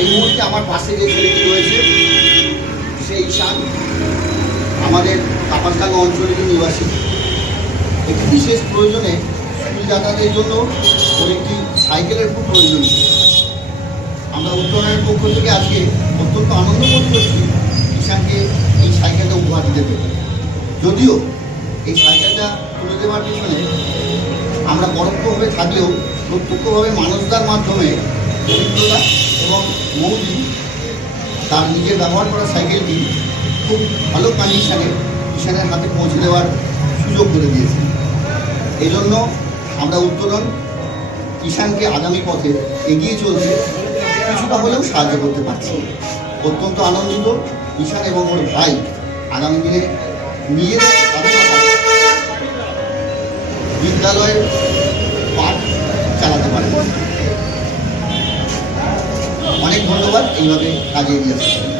এই মুহূর্তে আমার পাশে যে ছেলেটি রয়েছে, সেই ঈশান আমাদের কাপাসডাঙ্গা অঞ্চলের নিবাসী। একটি বিশেষ প্রয়োজনে স্কুল যাতায়াতের জন্য ওর একটি সাইকেলের খুব প্রয়োজন। আমরা উত্তরণের পক্ষ থেকে আজকে অত্যন্ত আনন্দ বোধ করছি ঈশানকে এই সাইকেলটা উপহার দিতে পেরে। যদিও এই সাইকেলটা তুলে দেওয়ার পিছনে আমরা পরোক্ষভাবে থাকলেও প্রত্যক্ষভাবে মানুষদার মাধ্যমে রবীন্দ্রদা এবং মৌলি তার নিজের ব্যবহার করা সাইকেলটি খুব ভালো কন্ডিশনে ঈশানের হাতে পৌঁছে দেওয়ার সুযোগ করে দিয়েছে। এই জন্য আমরা উত্তোলন ঈশানকে আগামী পথে এগিয়ে চলতে কিছুটা হলেও সাহায্য করতে পারছি। অত্যন্ত আনন্দিত ঈশান এবং ওর ভাই আগামী দিনে নিজেদের বিদ্যালয়ের ধন্যবাদ এইভাবে কাজে এগিয়ে